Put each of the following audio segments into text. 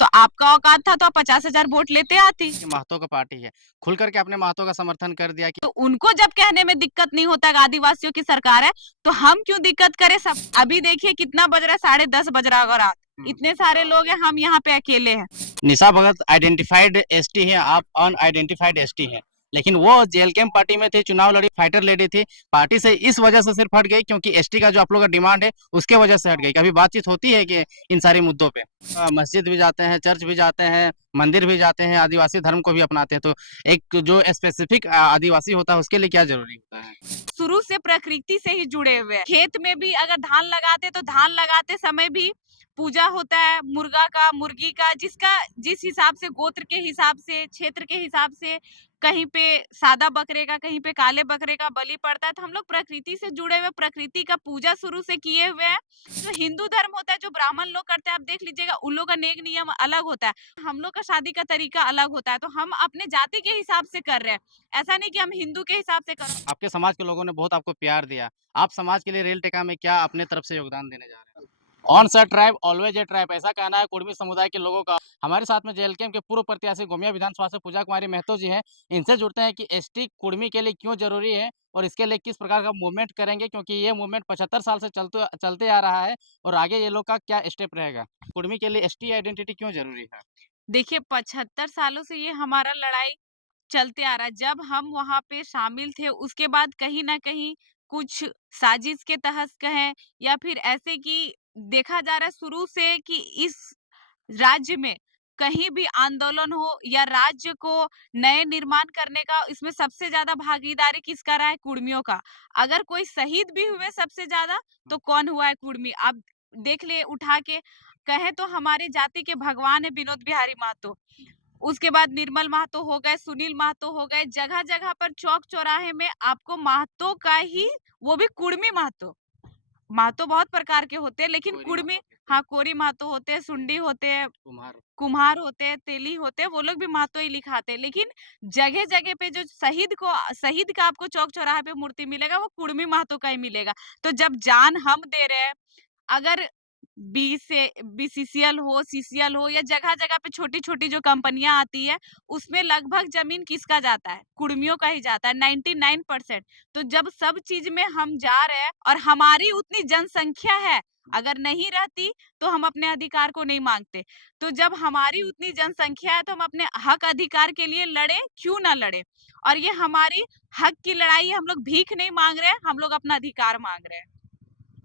तो आपका औकात था तो आप 50,000 वोट लेते आती। महतो का पार्टी है, खुल करके अपने महतो का समर्थन कर दिया कि तो उनको जब कहने में दिक्कत नहीं होता कि आदिवासियों की सरकार है, तो हम क्यों दिक्कत करें सब। अभी देखिए कितना बज रहा है, 10:30 बज रहा होगा रात। इतने सारे लोग हैं, हम यहाँ पे अकेले हैं। निशा भगत आइडेंटिफाइड एसटी हैं, आप अनआइडेंटिफाइड एसटी हैं, लेकिन वो जेएलकेएम पार्टी में थे, चुनाव लड़ी, फाइटर लेडी थी, पार्टी से इस वजह से सिर्फ हट गई क्योंकि एसटी का जो आप लोग का डिमांड है उसके वजह से हट गई। कभी बातचीत होती है कि इन सारे मुद्दों पे? मस्जिद भी जाते हैं, चर्च भी जाते हैं, मंदिर भी जाते हैं, आदिवासी धर्म को भी अपनाते हैं, तो एक जो स्पेसिफिक आदिवासी होता है उसके लिए क्या जरूरी होता है? शुरू से प्रकृति से ही जुड़े हुए हैं। खेत में भी अगर धान लगाते तो धान लगाते समय भी पूजा होता है, मुर्गा का, मुर्गी का, जिसका जिस हिसाब से, गोत्र के हिसाब से, क्षेत्र के हिसाब से, कहीं पे सादा बकरे का, कहीं पे काले बकरे का बलि पड़ता है। तो हम लोग प्रकृति से जुड़े हुए, प्रकृति का पूजा शुरू से किए हुए हैं। जो हिंदू धर्म होता है, जो ब्राह्मण लोग करते हैं, आप देख लीजिएगा, उन लोग का नेक नियम अलग होता है, हम लोग का शादी का तरीका अलग होता है। तो हम अपने जाति के हिसाब से कर रहे हैं, ऐसा नहीं कि हम हिंदू के हिसाब से कर रहे हैं। आपके समाज के लोगों ने बहुत आपको प्यार दिया, आप समाज के लिए रेल टेका में क्या अपने तरफ से योगदान देने जा रहे हैं? On sir tribe always a tribe, ऐसा कहना है कुर्मी समुदाय के लोगों का। हमारे साथ में जेएलकेएम के पूर्व प्रत्याशी गोमिया विधानसभा से पूजा कुमारी महतो जी हैं, इनसे जुड़ते हैं कि एसटी कुर्मी के लिए क्यों जरूरी है और इसके लिए किस प्रकार का मूवमेंट करेंगे, क्योंकि ये मूवमेंट 75 साल से चलते चलते आ रहा है और आगे ये लोग का क्या स्टेप रहेगा, कुर्मी के लिए एसटी आइडेंटिटी क्यों जरूरी है? देखिए 75 सालों से ये हमारा लड़ाई चलते आ रहा है। जब हम वहाँ पे शामिल थे, उसके बाद कहीं न कहीं कुछ साजिश के तहत कहें या फिर ऐसे कि देखा जा रहा है शुरू से कि इस राज्य में कहीं भी आंदोलन हो या राज्य को नए निर्माण करने का, इसमें सबसे ज़्यादा भागीदारी किसका रहा है? कुर्मियों का। अगर कोई शहीद भी हुए सबसे ज़्यादा, तो कौन हुआ है? कुर्मी। आप देख लिए उठा के, कहें तो हमारे जाति के भगवान है विनोद बिहारी महतो। उसके बाद निर्मल महतो हो गए, सुनील महतो हो गए, जगह-जगह पर चौक-चौराहे में आपको महतो का ही, वो भी कुर्मी महतो। महतो बहुत प्रकार के होते हैं, लेकिन कोरी कुर्मी, महतो के, हाँ, कोरी महतो होते हैं, सुंडी होते हैं, कुम्हार। कुम्हार होते हैं, तेली होते हैं, वो लोग भी महतो ही लिखाते हैं। लेकिन जगह-जगह पे जो शहीद का आपको चौक-चौराहे पे मूर्ति मिलेगा, वो कुर्मी महतो का ही मिलेगा। तो जब जान हम दे रहे हैं, अगर बीसीसीएल हो, सीसीएल हो या जगह-जगह पे छोटी-छोटी जो कंपनियाँ आती है, उसमें लगभग ज़मीन किसका जाता है? कुर्मियों का ही जाता है, 99%। तो जब सब चीज़ में हम जा रहे हैं और हमारी उतनी जनसंख्या है, अगर नहीं रहती तो हम अपने अधिकार को नहीं माँगते। तो जब हमारी उतनी जनसंख्या है तो हम अपने हक अधिकार के लिए लड़ें, क्यों ना लड़ें? और ये हमारी हक की लड़ाई है, हम लोग भीख नहीं माँग रहे हैं, हम लोग अपना अधिकार माँग रहे हैं।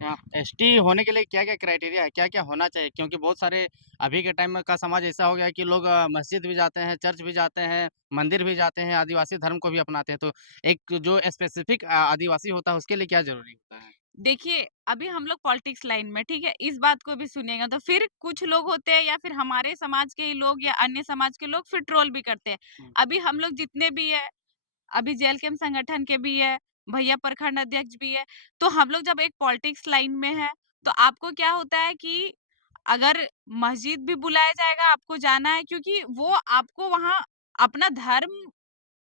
हाँ, एसटी होने के लिए क्या-क्या क्राइटेरिया है? क्या-क्या होना चाहिए? क्योंकि बहुत सारे अभी के टाइम में का समाज ऐसा हो गया है कि लोग मस्जिद भी जाते हैं, चर्च भी जाते हैं, मंदिर भी जाते हैं, आदिवासी धर्म को भी अपनाते हैं। तो एक जो स्पेसिफिक आदिवासी होता है उसके लिए क्या ज़रूरी होता है? देखिए, अभी हम लोग पॉलिटिक्स लाइन में, ठीक है? इस बात को भी सुनिएगा, तो फिर कुछ लोग होते हैं या फिर हमारे समाज के ही लोग या अन्य समाज के लोग फिर ट्रोल भी करते हैं। हुँ। अभी हम लोग जितने भी हैं, अभी जेएलकेएम संगठन के भी है, भैया प्रखंड अध्यक्ष भी है, तो हम लोग जब एक पॉलिटिक्स लाइन में हैं, तो आपको क्या होता है कि अगर मस्जिद भी बुलाया जाएगा, आपको जाना है, क्योंकि वो आपको वहाँ अपना धर्म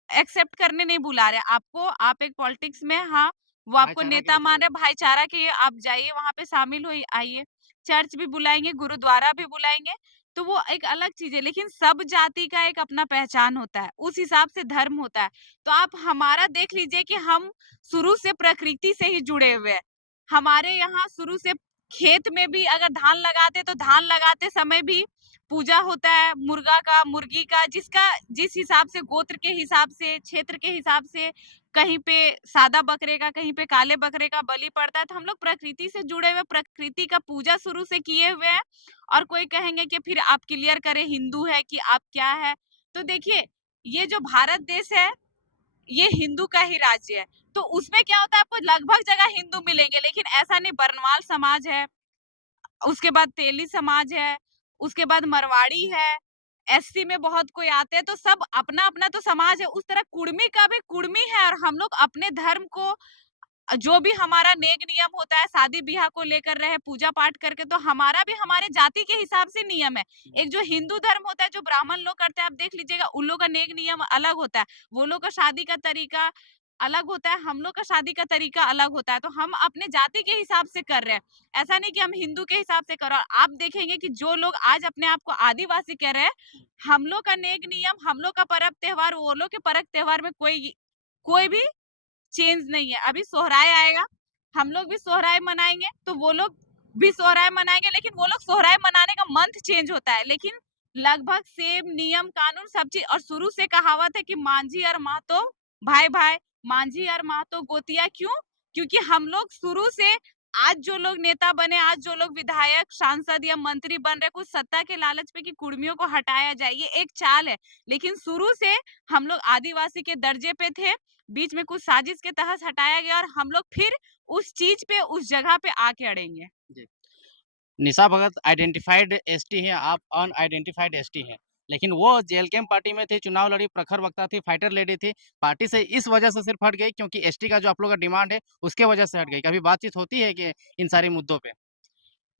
एक्सेप्ट करने नहीं बुला रहे। आपको, आप एक पॉलिटिक्स में, हाँ, वो आपको भाईचारा के नेता लिए मान चले रहे हैं, जाते हैं। भाईचारा के, आप जाइए वहाँ पे शामिल होइए, आइए। चर्च भी बुलाएँगे, गुरुद्वारा भी बुलाएँगे, तो वो एक अलग चीज़ है, लेकिन सब जाति का एक अपना पहचान होता है, उस हिसाब से धर्म होता है। तो आप हमारा देख लीजिए कि हम शुरू से प्रकृति से ही जुड़े हुए हैं। हमारे यहाँ शुरू से खेत में भी अगर धान लगाते, तो धान लगाते समय भी पूजा होता है, मुर्गा का, मुर्गी का, जिसका जिस हिसाब से, गोत्र के हिसाब से, क्षेत्र के हिसाब से, कहीं पे सादा बकरे का, कहीं पे काले बकरे का बलि पड़ता है। तो हम लोग प्रकृति से जुड़े हुए, प्रकृति का पूजा शुरू से किए हुए हैं। और कोई कहेंगे कि फिर आप क्लियर करें हिंदू है कि आप क्या है? तो देखिए, ये जो भारत देश है, ये हिंदू का ही राज्य है। तो उसमें क्या होता है, आपको लगभग जगह हिंदू मिलेंगे, लेकिन ऐसा नहीं, बरनवाल समाज है, उसके बाद तेली समाज है, उसके बाद मरवाड़ी है, एससी में बहुत कोई आते हैं, तो सब अपना-अपना तो समाज है। उस तरह कुर्मी का भी कुर्मी है, और हम लोग अपने धर्म को, जो भी हमारा नेक नियम होता है, शादी-ब्याह को लेकर रहे, पूजा-पाठ करके, तो हमारा भी हमारे जाति के हिसाब से नियम है। एक जो हिंदू धर्म होता है, जो ब्राह्मण लोग करते हैं, आप देख लीजिएगा, उन लोग का नेक नियम अलग होता है। वो लोग का शादी का तरीका अलग होता है, हम लोग का शादी का तरीका अलग होता है, तो हम अपने जाति के हिसाब से कर रहे हैं। ऐसा नहीं कि हम हिंदू के हिसाब से कर रहे हैं। और आप देखेंगे कि जो लोग आज अपने आप को आदिवासी कह रहे हैं, हम लोग का नेक नियम, हम लोग का पर्व त्योहार, वो लोग के पर्व त्योहार में कोई भी चेंज नहीं है। अभी सोहराय आएगा, हम लोग भी सोहराय मनाएंगे, तो वो लोग भी सोहराय मनाएंगे, लेकिन वो लोग सोहराय मनाने का मंथ चेंज होता है, लेकिन लगभग सेम नियम कानून सब चीज। और शुरू से कहावत है कि मांझी और महतो भाई भाई, मांझी और महतो गोतिया। क्यों? क्योंकि हम लोग शुरू से, आज जो लोग नेता बने, आज जो लोग विधायक, सांसद या मंत्री बन रहे, कुछ सत्ता के लालच पे कि कुर्मियों को हटाया जाए, ये एक चाल है। लेकिन शुरू से हम लोग आदिवासी के दर्जे पे थे, बीच में कुछ साजिश के तहत हटाया गया, और हम लोग फिर उस चीज पे, उस जगह पे आके अड़ेंगे। जी। निशा भगत आइडेंटिफाइड एसटी हैं, आप अनआइडेंटिफाइड एसटी हैं। लेकिन वो जेएलकेएम पार्टी में थी, चुनाव लड़ी, प्रखर वक्ता थी, फाइटर लेडी थी। पार्टी से इस वजह से सिर्फ हट गई क्योंकि एसटी का जो आप लोगों का डिमांड है, उसके वजह से हट गई। कभी बातचीत होती है कि इन सारे मुद्दों पे?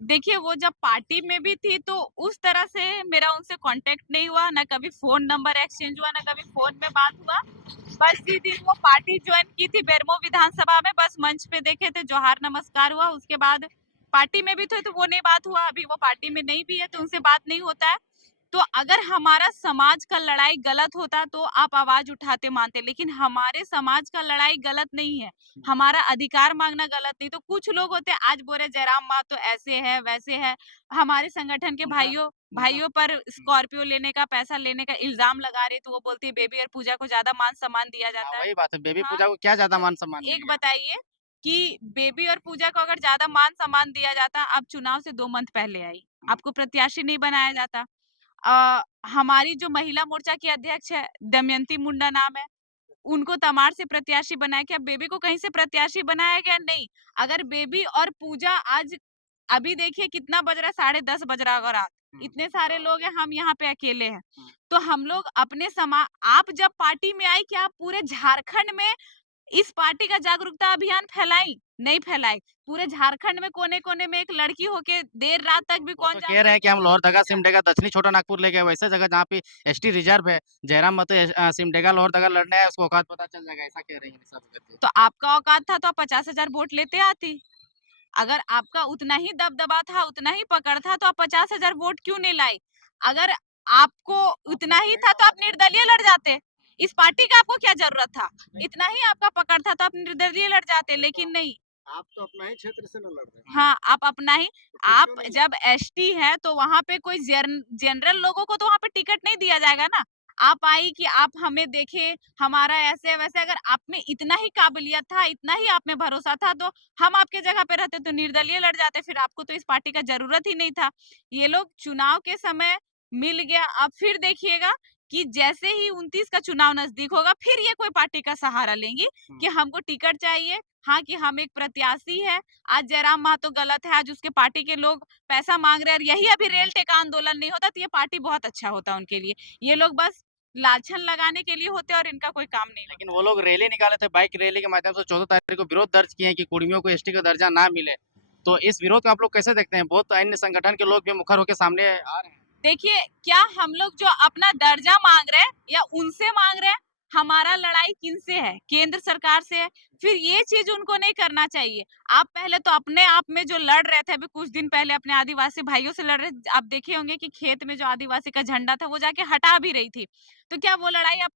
देखिए, वो जब पार्टी में भी थी तो उस तरह से मेरा उनसे कांटेक्ट नहीं हुआ, ना कभी फोन नंबर एक्सचेंज हुआ, ना कभी फोन में बात हुआ। बस जिस दिन वो पार्टी ज्वाइन की थी बेरमो विधानसभा में, बस मंच पे देखे थे, जोहार नमस्कार हुआ, उसके बाद पार्टी में भी थे तो वो नहीं बात हुआ। अभी वो पार्टी में नहीं भी है तो उनसे बात नहीं होता है। तो अगर हमारा समाज का लड़ाई गलत होता तो आप आवाज उठाते मानते, लेकिन हमारे समाज का लड़ाई गलत नहीं है, हमारा अधिकार मांगना गलत नहीं। तो कुछ लोग होते हैं, आज बोल रहे जयराम माँ तो ऐसे है वैसे है, हमारे संगठन के उनका भाइयों उनका भाइयों पर स्कॉर्पियो लेने का, पैसा लेने का इल्जाम लगा रही, तो वो बोलती है बेबी और पूजा को ज्यादा मान सम्मान दिया हाँ, जाता है। वही बात है। बेबी हाँ, पूजा को क्या ज़्यादा तो मान-सम्मान एक मिलेगा? बताइए कि बेबी और पूजा को अगर ज्यादा मान सम्मान दिया जाता, अब चुनाव से 2 मंथ पहले आई, हुँ, आपको प्रत्याशी नहीं बनाया जाता। हमारी जो महिला मोर्चा की अध्यक्ष है, दमयंती मुंडा नाम है, उनको तमाड़ से प्रत्याशी बनाया। क्या बेबी को कहीं से प्रत्याशी बनाया गया? नहीं। अगर बेबी और पूजा आज, अभी देखिए कितना बज रहा है, 10:30 बज रहा होगा रात, हुँ, इतने सारे लोग हैं, हम यहाँ पे अकेले हैं। हुँ। तो हम लोग अपने आप जब पार्टी में आई, क्या आप पूरे झारखंड में इस पार्टी का जागरूकता अभियान फैलाई? नहीं फैलाई। पूरे झारखंड में कोने-कोने में एक लड़की होके देर रात तक भी वो कौन तो कह जागरूक रहे हैं कि हम लोहरदगा, नहीं है। सिमडेगा, दक्षिणी छोटा नागपुर ले गए, वैसे जगह जहाँ पे एसटी रिजर्व है, जयराम महतो सिमडेगा, लोहरदगा लड़ने आए, उसको औकात पता चल जाएगा, ऐसा कह रही हैं निशा भगत जी। तो आपका औकात था तो आप 50,000 वोट लेते आती। अगर आपका उतना ही दबदबा था, उतना ही पकड़ था, तो आप 50,000 वोट क्यों नहीं लाई? अगर आपको उतना ही था तो आप निर्दलीय लड़ जाते। इस पार्टी का आपको क्या जरूरत था? इतना ही आपका पकड़ था तो आप निर्दलीय लड़ जाते, लेकिन नहीं। आप तो अपना ही क्षेत्र से ना लड़ रहे हैं। हाँ, आप अपना ही, तो फिर आप क्यों नहीं जब एसटी है तो वहाँ पे कोई जनरल लोगों को तो वहाँ पे टिकट नहीं दिया जाएगा ना। आप आई कि आप हमें देखें, हमारा ऐसे-वैसे, अगर आप में इतना ही काबिलियत था, इतना ही आप में भरोसा था, तो हम आपके जगह पे रहते तो निर्दलीय लड़ जाते, फिर आपको तो इस पार्टी का ज़रूरत ही नहीं था। ये लोग चुनाव के समय मिल गया, अब फिर देखिएगा कि जैसे ही 29 का चुनाव नज़दीक होगा, फिर ये कोई पार्टी का सहारा लेंगी हुँ। कि हमको टिकट चाहिए, हाँ, कि हम एक प्रत्याशी है। आज जयराम महतो गलत है, आज उसके पार्टी के लोग पैसा मांग रहे हैं, और यही अभी रेल टेका आंदोलन नहीं होता तो ये पार्टी बहुत अच्छा होता उनके लिए। ये लोग बस लाछन लगाने के लिए होते हैं और इनका कोई काम नहीं लेकिन होता वो है। लोग रैली निकाले थे, बाइक रैली के माध्यम से 14 तारीख को विरोध दर्ज किए हैं कि कुर्मियों को एसटी का दर्जा ना मिले। तो इस विरोध को आप लोग कैसे देखते हैं? बहुत अन्य संगठन के लोग भी मुखर होके सामने आ रहे हैं। देखिए, क्या हम लोग जो अपना दर्जा मांग रहे हैं या उनसे मांग रहे हैं, हमारा लड़ाई किनसे है? केंद्र सरकार से है। फिर ये चीज उनको नहीं करना चाहिए। आप पहले तो अपने आप में जो लड़ रहे थे, अभी कुछ दिन पहले अपने आदिवासी भाइयों से लड़ रहे, आप देखे होंगे कि खेत में जो आदिवासी का झंडा था वो जाके हटा भी रही थी। तो क्या वो लड़ाई आप